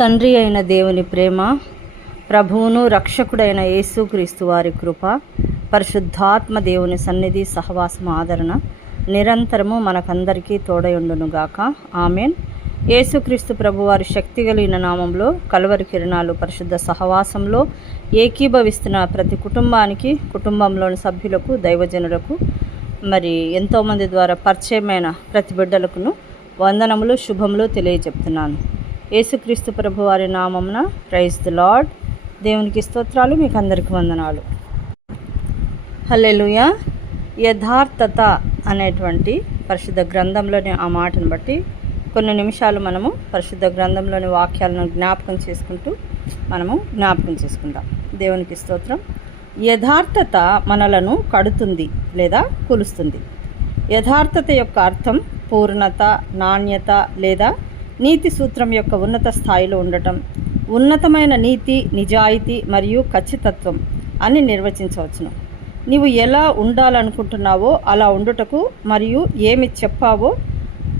తండ్రి అయిన దేవుని ప్రేమ, ప్రభువును రక్షకుడైన యేసుక్రీస్తు వారి కృప, పరిశుద్ధాత్మ దేవుని సన్నిధి, సహవాసం, ఆదరణ నిరంతరము మనకందరికీ తోడయుండునుగాక. ఆమెన్. యేసుక్రీస్తు ప్రభువారి శక్తి కలిగిన నామంలో, కలువరి కిరణాలు పరిశుద్ధ సహవాసంలో ఏకీభవిస్తున్న ప్రతి కుటుంబానికి, కుటుంబంలోని సభ్యులకు, దైవజనులకు, మరి ఎంతోమంది ద్వారా పరిచయమైన ప్రతి బిడ్డలకును వందనములు, శుభములు తెలియజెప్తున్నాను. యేసుక్రీస్తు ప్రభు వారి నామమున. Praise the Lord. దేవునికి స్తోత్రాలు. మీకు అందరికీ వందనాలు. హల్లెలూయా. యథార్థత అనేటువంటి పరిశుద్ధ గ్రంథంలోని ఆ మాటను బట్టి కొన్ని నిమిషాలు మనము పరిశుద్ధ గ్రంథంలోని వాక్యాలను జ్ఞాపకం చేసుకుందాం. దేవునికి స్తోత్రం. యథార్థత మనలను కడుతుంది లేదా కొలుస్తుంది. యథార్థత యొక్క అర్థం పూర్ణత, నాణ్యత లేదా నీతి సూత్రం యొక్క ఉన్నత స్థాయిలో ఉండటం, ఉన్నతమైన నీతి, నిజాయితీ మరియు ఖచ్చితత్వం అని నిర్వచించవచ్చును. నీవు ఎలా ఉండాలనుకుంటున్నావో అలా ఉండుటకు మరియు ఏమి చెప్పావో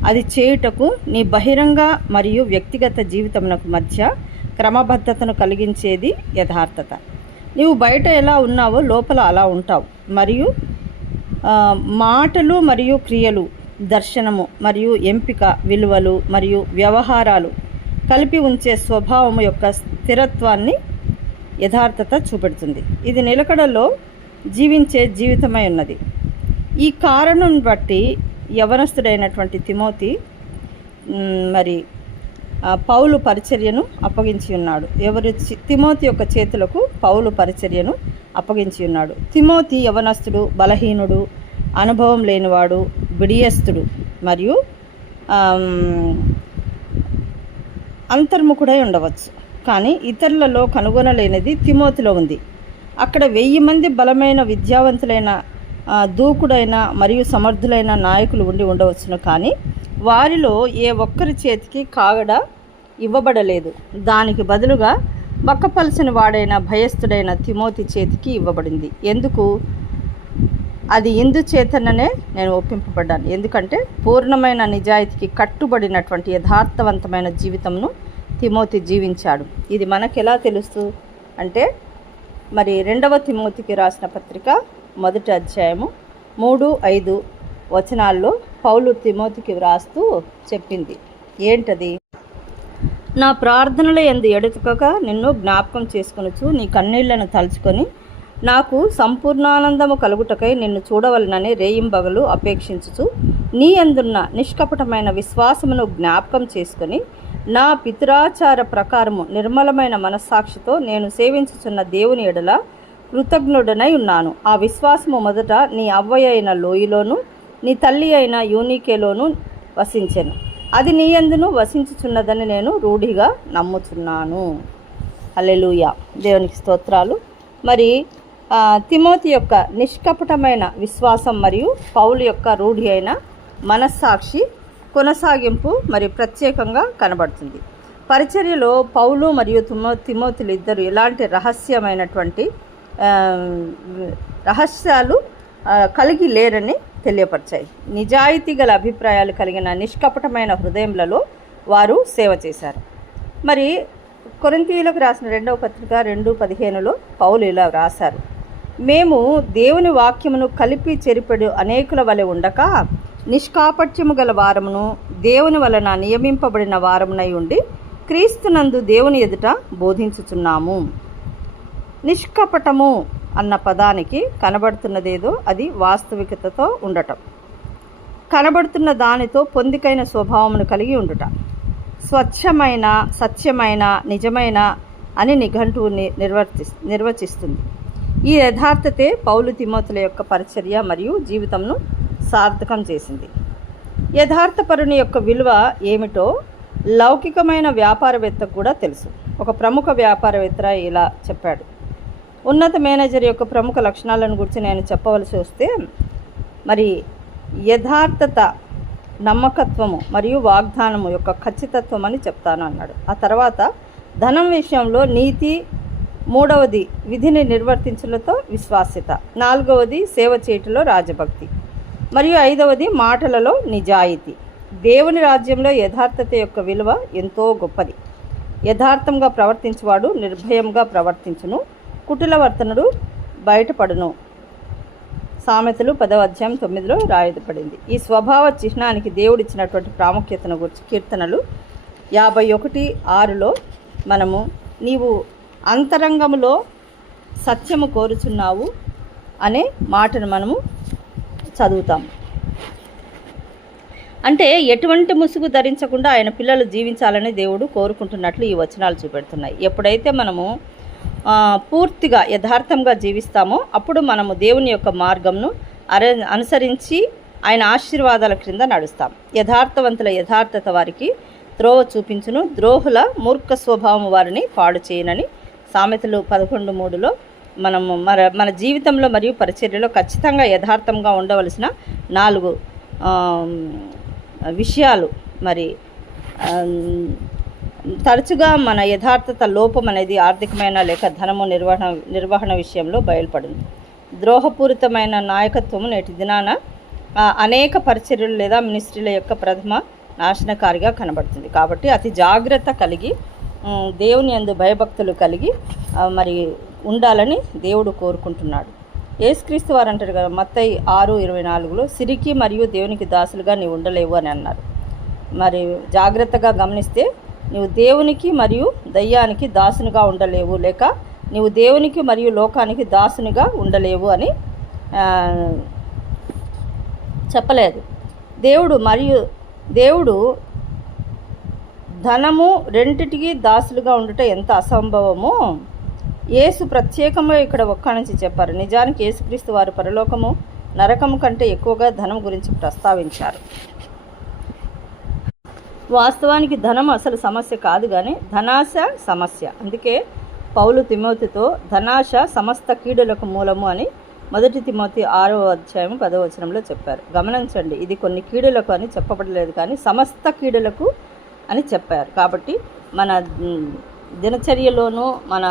అది చేయుటకు నీ బహిరంగ మరియు వ్యక్తిగత జీవితమునకు మధ్య క్రమబద్ధతను కలిగించేది యథార్థత. నీవు బయట ఎలా ఉన్నావో లోపల అలా ఉంటావు. మరియు మాటలు మరియు క్రియలు, దర్శనము మరియు ఎంపిక, విలువలు మరియు వ్యవహారాలు కలిపి ఉంచే స్వభావము యొక్క స్థిరత్వాన్ని యథార్థత చూపెడుతుంది. ఇది నిలకడలో జీవించే జీవితమై ఉన్నది. ఈ కారణం బట్టి యవనస్తుడైనటువంటి తిమోతి పౌలు పరిచర్యను అప్పగించి ఉన్నాడు. తిమోతి యొక్క చేతులకు పౌలు పరిచర్యను అప్పగించి ఉన్నాడు. తిమోతి యవనస్తుడు, బలహీనుడు, అనుభవం లేనివాడు, బిడియస్తుడు మరియు అంతర్ముఖుడై ఉండవచ్చు. కానీ ఇతరులలో కనుగొనలేనిది తిమోతిలో ఉంది. అక్కడ 1000 మంది బలమైన, విద్యావంతులైన, దూకుడైన మరియు సమర్థులైన నాయకులు ఉండవచ్చును. కానీ వారిలో ఏ ఒక్కరి చేతికి కాగడ ఇవ్వబడలేదు. దానికి బదులుగా బక్కపలసిన వాడైన, భయస్థుడైన తిమోతి చేతికి ఇవ్వబడింది. ఎందుకు? అది ఇందుచేతననే నేను ఒప్పింపబడ్డాను. ఎందుకంటే పూర్ణమైన నిజాయితీకి కట్టుబడినటువంటి యథార్థవంతమైన జీవితంను తిమోతి జీవించాడు. ఇది మనకెలా తెలుస్తూ అంటే 2వ తిమోతికి రాసిన పత్రిక 1వ అధ్యాయము 3-5 వచనాల్లో పౌలు తిమోతికి వ్రాస్తూ చెప్పింది. ఏంటది? నా ప్రార్థనల యందు ఎడతెగక నిన్ను జ్ఞాపకం చేసుకొనుచు నీ కన్నీళ్లను తలుచుకొని నాకు సంపూర్ణానందము కలుగుటకై నిన్ను చూడవలనని రేయింబగలు అపేక్షించుచు నీ యందున్న నిష్కపటమైన విశ్వాసమును జ్ఞాపకం చేసుకొని నా పితరాచార ప్రకారము నిర్మలమైన మనస్సాక్షితో నేను సేవించుచున్న దేవుని ఎడల కృతజ్ఞుడనై ఉన్నాను. ఆ విశ్వాసము మొదట నీ అవ్వయ అయిన లోయలోను నీ తల్లి అయిన యూనికేలోను వసించెను. అది నీ యందును వసించుచున్నదని నేను రూఢిగా నమ్ముచున్నాను. హల్లెలూయా. దేవునికి స్తోత్రాలు. తిమోతి యొక్క నిష్కపటమైన విశ్వాసం మరియు పౌలు యొక్క రూఢి అయిన మనస్సాక్షి కొనసాగింపు ప్రత్యేకంగా కనబడుతుంది. పరిచర్యలో పౌలు మరియు తిమోతిలు ఇద్దరు ఎలాంటి రహస్యమైనటువంటి రహస్యాలు కలిగి లేరని తెలియపరిచాయి. నిజాయితీ గల అభిప్రాయాలు కలిగిన నిష్కపటమైన హృదయములలో వారు సేవ చేశారు. కొరింథీయులకు రాసిన 2వ పత్రిక 2:15 పౌలు ఇలా రాశారు: మేము దేవుని వాక్యమును కలిపి చెరిపెడు అనేకుల వలె ఉండక నిష్కాపట్యము గల వారమును దేవుని వలన నియమింపబడిన వారమునై ఉండి క్రీస్తునందు దేవుని ఎదుట బోధించుచున్నాము. నిష్కపటము అన్న పదానికి కనబడుతున్నదేదో అది వాస్తవికతతో ఉండటం, కనబడుతున్న దానితో పొందికైన స్వభావమును కలిగి ఉండుట, స్వచ్ఛమైన, సత్యమైన, నిజమైన అని నిఘంటువు నిర్వచిస్తుంది. ఈ యథార్థతే పౌలు తిమోతుల యొక్క పరిచర్య మరియు జీవితంను సార్థకం చేసింది. యథార్థపరుని యొక్క విలువ ఏమిటో లౌకికమైన వ్యాపారవేత్తకు కూడా తెలుసు. ఒక ప్రముఖ వ్యాపారవేత్త ఇలా చెప్పాడు: ఉన్నత మేనేజర్ యొక్క ప్రముఖ లక్షణాలను గురించి నేను చెప్పవలసి వస్తే యథార్థత, నమ్మకత్వము మరియు వాగ్దానము యొక్క ఖచ్చితత్వం అని చెప్తాను అన్నాడు. ఆ తర్వాత ధనం విషయంలో నీతి, 3వది విధిని నిర్వర్తించడంతో విశ్వాస్యత, 4వది సేవ చేయటంలో రాజభక్తి మరియు 5వది మాటలలో నిజాయితీ. దేవుని రాజ్యంలో యథార్థత యొక్క విలువ ఎంతో గొప్పది. యథార్థంగా ప్రవర్తించువాడు నిర్భయంగా ప్రవర్తించును, కుటిలవర్తనుడు బయటపడును. సామెతలు 10వ అధ్యాయం 9లో రాయబడింది. ఈ స్వభావ చిహ్నానికి దేవుడిచ్చినటువంటి ప్రాముఖ్యతను గురించి కీర్తనలు 51:6లో మనము నీవు అంతరంగములో సత్యము కోరుచున్నావు అనే మాటను మనము చదువుతాము. అంటే ఎటువంటి ముసుగు ధరించకుండా ఆయన పిల్లలు జీవించాలని దేవుడు కోరుకుంటున్నట్లు ఈ వచనాలు చూపెడుతున్నాయి. ఎప్పుడైతే మనము పూర్తిగా యథార్థంగా జీవిస్తామో అప్పుడు మనము దేవుని యొక్క మార్గంను అనుసరించి ఆయన ఆశీర్వాదాల క్రింద నడుస్తాం. యథార్థవంతుల యథార్థత వారికి త్రోవ చూపించును, ద్రోహుల మూర్ఖ స్వభావం వారిని పాడు చేయనని సామెతలు 11:3లో మనము మన జీవితంలో మరియు పరిచర్యలో ఖచ్చితంగా యథార్థంగా ఉండవలసిన 4 విషయాలు. మరి తరచుగా మన యథార్థత లోపం అనేది ఆర్థికమైన లేక ధనము నిర్వహణ విషయంలో బయలుపడింది. ద్రోహపూరితమైన నాయకత్వము నేటి దినాన అనేక పరిచర్యలు లేదా మినిస్ట్రీల యొక్క ప్రథమ నాశనకారిగా కనబడుతుంది. కాబట్టి అతి జాగ్రత్త కలిగి దేవుని యందు భయభక్తులు కలిగి మరి ఉండాలని దేవుడు కోరుకుంటున్నాడు. యేసుక్రీస్తు వారు అంటారు కదా, మత్తయి 6:24లో సిరికి మరియు దేవునికి దాసులుగా నీవు ఉండలేవు అని అన్నారు. మరి జాగ్రత్తగా గమనిస్తే నీవు దేవునికి మరియు దయ్యానికి దాసునిగా ఉండలేవు, లేక నీవు దేవునికి మరియు లోకానికి దాసునిగా ఉండలేవు అని చెప్పలేదు. దేవుడు ధనము రెంటిటికి దాసులుగా ఉండుట ఎంత అసంభవమో యేసు ప్రత్యేకంగా ఇక్కడ ఒక్క నుంచి చెప్పారు. నిజానికి యేసుక్రీస్తు వారు పరలోకము నరకము కంటే ఎక్కువగా ధనం గురించి ప్రస్తావించారు. వాస్తవానికి ధనం అసలు సమస్య కాదు, కానీ ధనాశ సమస్య. అందుకే పౌలు తిమోతితో ధనాశ సమస్త కీడులకు మూలము అని 1 తిమోతి 6వ అధ్యాయం 10వ వచనంలో చెప్పారు. గమనించండి, ఇది కొన్ని కీడులకు అని చెప్పబడలేదు, కానీ సమస్త కీడులకు అని చెప్పారు. కాబట్టి మన దినచర్యలోనూ మన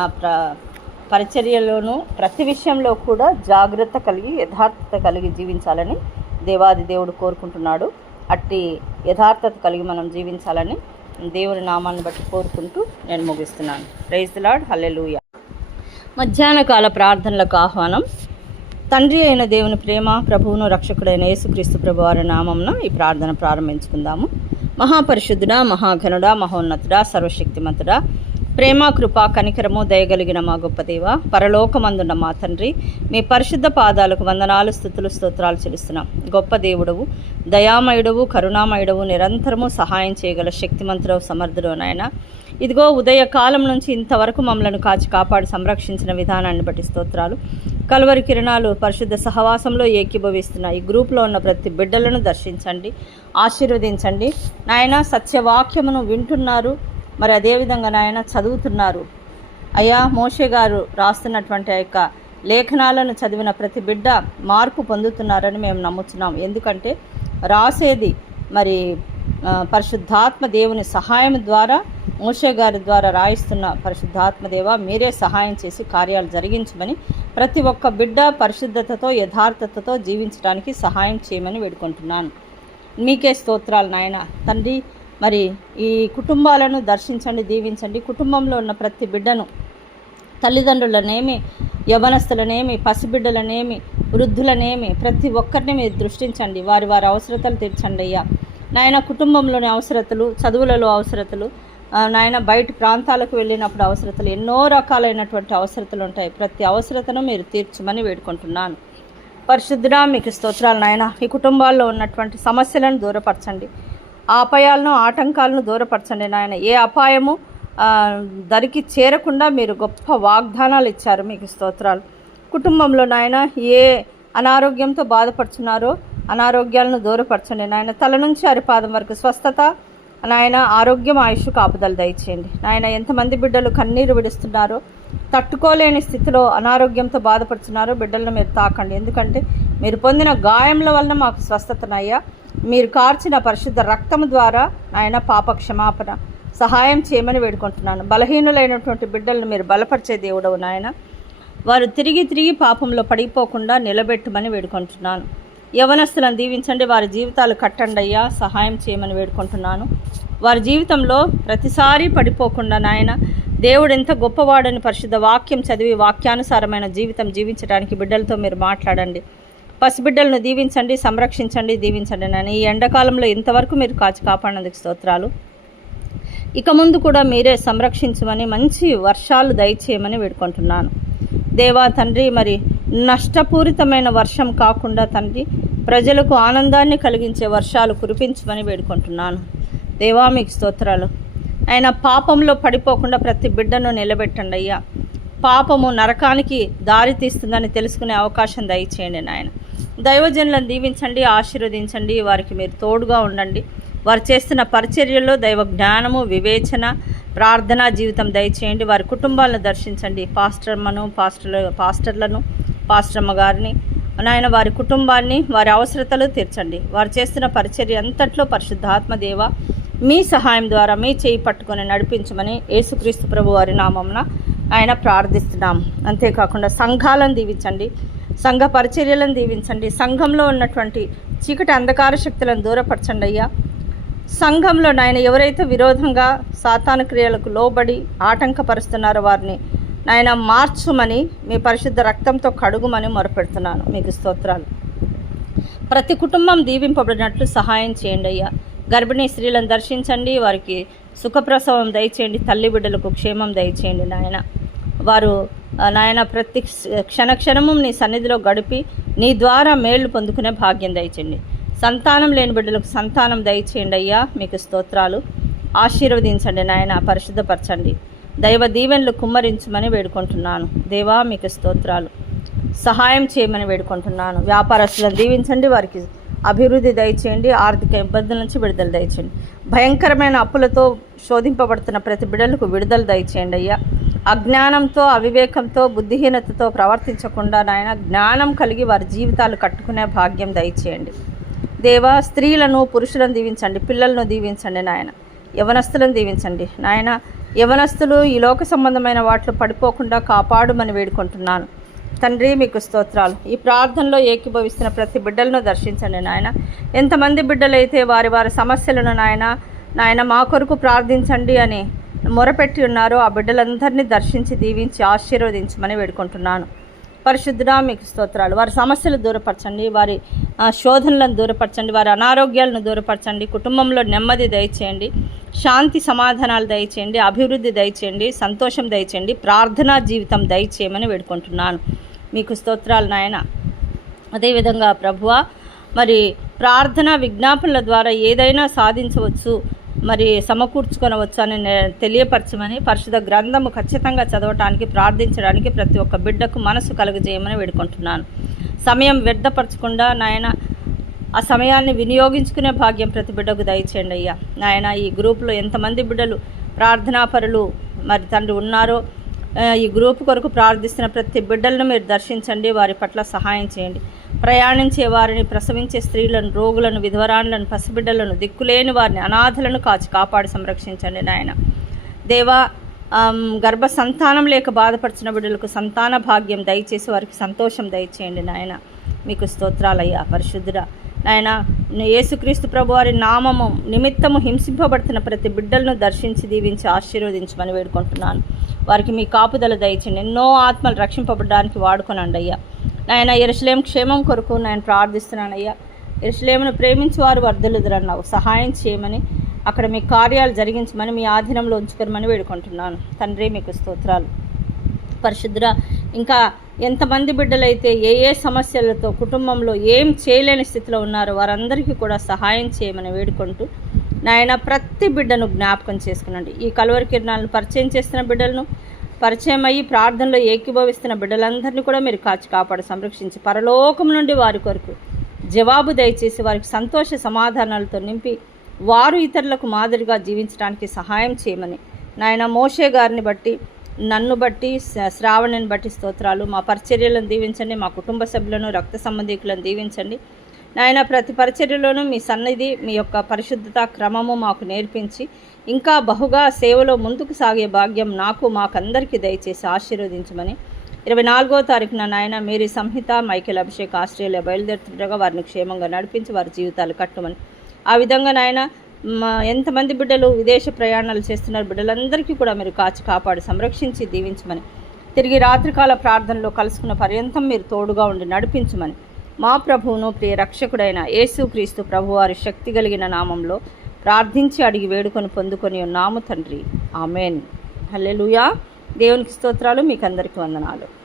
పరిచర్యలోనూ ప్రతి విషయంలో కూడా జాగ్రత్త కలిగి యథార్థత కలిగి జీవించాలని దేవాది దేవుడు కోరుకుంటున్నాడు. అట్టి యథార్థత కలిగి మనం జీవించాలని దేవుని నామాన్ని బట్టి కోరుకుంటూ నేను ముగిస్తున్నాను. Praise the lord. హల్లెలూయా. మధ్యాహ్న కాల ప్రార్థనలకు ఆహ్వానం. తండ్రి అయిన దేవుని ప్రేమ, ప్రభువును రక్షకుడైన యేసుక్రీస్తు ప్రభు వారి నామమున ఈ ప్రార్థన ప్రారంభించుకుందాము. మహాపరిశుద్ధుడా, మహాఘనుడా, మహోన్నతుడా, సర్వశక్తిమంతుడా, ప్రేమ, కృప, కనికరము, దయగలిగిన మా గొప్ప దేవ, పరలోకమందున్న మా తండ్రి, మీ పరిశుద్ధ పాదాలకు వందనాలు, స్తుతులు, స్తోత్రాలు చెల్లిస్తున్నాం. గొప్ప దేవుడవు, దయామయుడవు, కరుణామయుడవు, నిరంతరము సహాయం చేయగల శక్తిమంతుడవు, సమర్థుడు నాయన. ఇదిగో ఉదయ కాలం నుంచి ఇంతవరకు మమ్మలను కాచి కాపాడి సంరక్షించిన విధానాన్ని బట్టి స్తోత్రాలు. కలువరి కిరణాలు పరిశుద్ధ సహవాసంలో ఏకీభవిస్తున్న ఈ గ్రూప్లో ఉన్న ప్రతి బిడ్డలను దర్శించండి, ఆశీర్వదించండి నాయన. సత్యవాక్యమును వింటున్నారు, మరి అదేవిధంగా నాయన చదువుతున్నారు. అయ్యా, మోషే గారు రాస్తున్నటువంటి ఆ యొక్క లేఖనాలను చదివిన ప్రతి బిడ్డ మార్పు పొందుతున్నారని మేము నమ్ముతున్నాం. ఎందుకంటే రాసేది మరి పరిశుద్ధాత్మ దేవుని సహాయం ద్వారా, మోషే గారి ద్వారా రాయిస్తున్న పరిశుద్ధాత్మ దేవ, మీరే సహాయం చేసి కార్యాలు జరిగించమని, ప్రతి ఒక్క బిడ్డ పరిశుద్ధతతో యథార్థతతో జీవించడానికి సహాయం చేయమని వేడుకుంటున్నాను. మీకే స్తోత్రాలు నాయన. తండ్రి, మరి ఈ కుటుంబాలను దర్శించండి, దీవించండి. కుటుంబంలో ఉన్న ప్రతి బిడ్డను, తల్లిదండ్రులనేమి, యవనస్తులనేమి, పసిబిడ్డలనేమి, వృద్ధులనేమి, ప్రతి ఒక్కరిని మీరు దృష్టించండి. వారి అవసరతలు తీర్చండి అయ్యా నాయన. కుటుంబంలోని అవసరతలు, చదువులలో అవసరతలు నాయన, బయట ప్రాంతాలకు వెళ్ళినప్పుడు అవసరతలు, ఎన్నో రకాలైనటువంటి అవసరతలు ఉంటాయి. ప్రతి అవసరతను మీరు తీర్చమని వేడుకుంటున్నాను. పరిశుద్ధుడా, మీకు స్తోత్రాలు నాయన. ఈ కుటుంబాల్లో ఉన్నటువంటి సమస్యలను దూరపరచండి, అపాయాలను, ఆటంకాలను దూరపరచండి నాయన. ఏ అపాయము దరికి చేరకుండా మీరు గొప్ప వాగ్దానాలు ఇచ్చారు, మీకు స్తోత్రాలు. కుటుంబంలో నాయన ఏ అనారోగ్యంతో బాధపడుతున్నారో అనారోగ్యాలను దూరపరచండి నాయన. తల నుంచి అరిపాదం వరకు స్వస్థత నాయన, ఆరోగ్యం, ఆయుష్ కాపుదలు దయచేయండి నాయన. ఎంతమంది బిడ్డలు కన్నీరు విడుస్తున్నారో, తట్టుకోలేని స్థితిలో అనారోగ్యంతో బాధపడుతున్నారో బిడ్డలను మీరు తాకండి. ఎందుకంటే మీరు పొందిన గాయముల వలన మాకు స్వస్థతనయ్యా. మీరు కార్చిన పరిశుద్ధ రక్తము ద్వారా నాయన పాప క్షమాపణ సహాయం చేయమని వేడుకుంటున్నాను. బలహీనులైనటువంటి బిడ్డలను మీరు బలపరిచే దేవుడవు నాయన. వారు తిరిగి పాపంలో పడిపోకుండా నిలబెట్టమని వేడుకుంటున్నాను. యవనస్తులను దీవించండి, వారి జీవితాలు కట్టండి అయ్యా, సహాయం చేయమని వేడుకుంటున్నాను. వారి జీవితంలో ప్రతిసారి పడిపోకుండా నాయన దేవుడు ఎంత గొప్పవాడని పరిశుద్ధ వాక్యం చదివి వాక్యానుసారమైన జీవితం జీవించడానికి బిడ్డలతో మీరు మాట్లాడండి. పసిబిడ్డలను దీవించండి, సంరక్షించండి, దీవించండి నాయన. ఈ ఎండాకాలంలో ఇంతవరకు మీరు కాపాడినందుకు స్తోత్రాలు. ఇక ముందు కూడా మీరే సంరక్షించమని, మంచి వర్షాలు దయచేయమని వేడుకుంటున్నాను. దేవా తండ్రి, మరి నష్టపూరితమైన వర్షం కాకుండా తండ్రి ప్రజలకు ఆనందాన్ని కలిగించే వర్షాలు కురిపించమని వేడుకుంటున్నాను. దేవా మీకు స్తోత్రాలు. ఆయన పాపంలో పడిపోకుండా ప్రతి బిడ్డను నిలబెట్టండి అయ్యా. పాపము నరకానికి దారి తీస్తుందని తెలుసుకునే అవకాశం దయచేయండి నాయన. దైవజనులను దీవించండి, ఆశీర్వదించండి. వారికి మీరు తోడుగా ఉండండి. వారు చేస్తున్న పరిచర్యల్లో దైవ జ్ఞానము, వివేచన, ప్రార్థనా జీవితం దయచేయండి. వారి కుటుంబాలను దర్శించండి. పాస్టర్లను, పాస్టర్మ గారిని నాయన, వారి కుటుంబాన్ని, వారి అవసరతలు తీర్చండి. వారు చేస్తున్న పరిచర్య అంతట్లో పరిశుద్ధాత్మ దేవ మీ సహాయం ద్వారా మీ చేయి పట్టుకొని నడిపించమని యేసుక్రీస్తు ప్రభు వారి నామమున ఆయన ప్రార్థిస్తున్నాం. అంతేకాకుండా సంఘాలను దీవించండి, సంఘ పరిచర్యలను దీవించండి. సంఘంలో ఉన్నటువంటి చీకటి అంధకార శక్తులను దూరపరచండి అయ్యా. సంఘంలో నాయన ఎవరైతే విరోధంగా సాతాను క్రియలకు లోబడి ఆటంకపరుస్తున్నారో వారిని నాయన మార్చుమని, మీ పరిశుద్ధ రక్తంతో కడుగుమని మొరపెడుతున్నాను. మీకు స్తోత్రాలు. ప్రతి కుటుంబం దీవింపబడినట్లు సహాయం చేయండి అయ్యా. గర్భిణీ స్త్రీలను దర్శించండి, వారికి సుఖప్రసవం దయచేయండి, తల్లి బిడ్డలకు క్షేమం దయచేయండి నాయన. వారు నాయన ప్రతి క్షణము నీ సన్నిధిలో గడిపి నీ ద్వారా మేళ్లు పొందుకునే భాగ్యం దయచేయండి. సంతానం లేని బిడ్డలకు సంతానం దయచేయండి అయ్యా. మీకు స్తోత్రాలు. ఆశీర్వదించండి నాయన, పరిశుద్ధపరచండి. దైవ దీవెనలు కుమ్మరించమని వేడుకుంటున్నాను. దేవా మీకు స్తోత్రాలు. సహాయం చేయమని వేడుకుంటున్నాను. వ్యాపారస్తులను దీవించండి, వారికి అభివృద్ధి దయచేయండి. ఆర్థిక ఇబ్బందుల నుంచి విడుదల దయచేయండి. భయంకరమైన అప్పులతో శోధింపబడుతున్న ప్రతి బిడ్డలకు విడుదల దయచేయండి అయ్యా. అజ్ఞానంతో, అవివేకంతో, బుద్ధిహీనతతో ప్రవర్తించకుండా నాయన జ్ఞానం కలిగి వారి జీవితాలు కట్టుకునే భాగ్యం దయచేయండి. దేవా స్త్రీలను, పురుషులను దీవించండి, పిల్లలను దీవించండి నాయన. యవనస్తులను దీవించండి నాయన. యవనస్తులు ఈ లోక సంబంధమైన వాటిలో పడిపోకుండా కాపాడుమని వేడుకుంటున్నాను తండ్రి. మీకు స్తోత్రాలు. ఈ ప్రార్థనలో ఏకీభవిస్తున్న ప్రతి బిడ్డలను దర్శించండి నాయన. ఎంతమంది బిడ్డలైతే వారి వారి సమస్యలను నాయన మా కొరకు ప్రార్థించండి అని మొరపెట్టి ఉన్నారో ఆ బిడ్డలందరినీ దర్శించి దీవించి ఆశీర్వదించమని వేడుకుంటున్నాను. పరిశుద్ధుడా మీకు స్తోత్రాలు. వారి సమస్యలు దూరపరచండి, వారి శోధనలను దూరపరచండి, వారి అనారోగ్యాలను దూరపరచండి. కుటుంబంలో నెమ్మది దయచేయండి, శాంతి సమాధానాలు దయచేయండి, అభివృద్ధి దయచేయండి, సంతోషం దయచేయండి, ప్రార్థనా జీవితం దయచేయమని వేడుకుంటున్నాను. మీకు స్తోత్రాలు నాయన. అదేవిధంగా ప్రభువా, మరి ప్రార్థనా విజ్ఞాపనల ద్వారా ఏదైనా సాధించవచ్చు, మరి సమకూర్చుకొనవచ్చు అని తెలియపరచమని, పరిశుద్ధ గ్రంథము ఖచ్చితంగా చదవటానికి, ప్రార్థించడానికి ప్రతి ఒక్క బిడ్డకు మనసు కలుగజేయమని వేడుకుంటున్నాను. సమయం వ్యర్థపరచకుండా నాయన ఆ సమయాన్ని వినియోగించుకునే భాగ్యం ప్రతి బిడ్డకు దయచేయండి అయ్యా. నాయన ఈ గ్రూపులో ఎంతమంది బిడ్డలు ప్రార్థనాపరులు మరి తండ్రి ఉన్నారో ఈ గ్రూప్ కొరకు ప్రార్థిస్తున్న ప్రతి బిడ్డలను మీరు దర్శించండి, వారి పట్ల సహాయం చేయండి. ప్రయాణించే వారిని, ప్రసవించే స్త్రీలను, రోగులను, విధవరాణులను, పసిబిడ్డలను, దిక్కులేని వారిని, అనాథలను కాపాడి సంరక్షించండి నాయన. దేవా గర్భ సంతానం లేక బాధపడుతున్న బిడ్డలకు సంతాన భాగ్యం దయచేసి వారికి సంతోషం దయచేయండి నాయన. మీకు స్తోత్రాలయ్యా. పరిశుద్ధుడా నాయన, యేసుక్రీస్తు ప్రభు వారి నామము నిమిత్తము హింసింపబడుతున్న ప్రతి బిడ్డలను దర్శించి దీవించి ఆశీర్వదించమని వేడుకుంటున్నాను. వారికి మీ కాపుదల దయచేయండి. ఎన్నో ఆత్మలు రక్షింపబడడానికి వాడుకొనండి అయ్యా. నాయన యెరూషలేము క్షేమం కొరకు నేను ప్రార్థిస్తున్నానయ్యా. యెరూషలేమును ప్రేమించి వారు వర్ధిల్లుదురన్నావు. సహాయం చేయమని, అక్కడ మీ కార్యాలు జరిగించమని, మీ ఆధీనంలో ఉంచుకోమని వేడుకుంటున్నాను తండ్రి. మీకు స్తోత్రాలు. పరిశుద్ధుడా, ఇంకా ఎంతమంది బిడ్డలైతే ఏ సమస్యలతో కుటుంబంలో ఏం చేయలేని స్థితిలో ఉన్నారో వారందరికీ కూడా సహాయం చేయమని వేడుకుంటూ నాయన ప్రతి బిడ్డను జ్ఞాపకం చేసుకునండి. ఈ కలువరి కిరణాలను పరిచయం చేస్తున్న బిడ్డలను, పరిచయం అయ్యి ప్రార్థనలో ఏకీభవిస్తున్న బిడ్డలందరినీ కూడా మీరు కాపాడు సంరక్షించి పరలోకం నుండి వారి కొరకు జవాబు దయచేసి వారికి సంతోష సమాధానాలతో నింపి వారు ఇతరులకు మాదిరిగా జీవించడానికి సహాయం చేయమని నాయన మోషే గారిని బట్టి, నన్ను బట్టి, శ్రావణిని బట్టి స్తోత్రాలు. మా పరిచర్యలను దీవించండి, మా కుటుంబ సభ్యులను, రక్త సంబంధికులను దీవించండి నాయన. ప్రతి పరిచర్యలోనూ మీ సన్నిధి, మీ యొక్క పరిశుద్ధత క్రమము మాకు నేర్పించి ఇంకా బహుగా సేవలో ముందుకు సాగే భాగ్యం నాకు, మాకందరికీ దయచేసి ఆశీర్వదించమని 24వ తారీఖున నాయన మేరీ సంహిత, మైకేల్ అభిషేక్ ఆస్ట్రేలియా బయలుదేరుతుండగా వారిని క్షేమంగా నడిపించి వారి జీవితాలు కట్టమని, ఆ విధంగా నాయన ఎంతమంది బిడ్డలు విదేశ ప్రయాణాలు చేస్తున్నారు, బిడ్డలందరికీ కూడా మీరు కాచి కాపాడి సంరక్షించి దీవించమని, తిరిగి రాత్రికాల ప్రార్థనలో కలుసుకున్న పర్యంతం మీరు తోడుగా ఉండి నడిపించమని మా ప్రభువును ప్రియ రక్షకుడైన యేసుక్రీస్తు ప్రభువారి శక్తి కలిగిన నామంలో ప్రార్థించి అడిగి వేడుకొని పొందుకొని ఉన్నాము తండ్రి. ఆమెన్. హల్లెలూయా. దేవునికి స్తోత్రాలు. మీకు అందరికీ వందనాలు.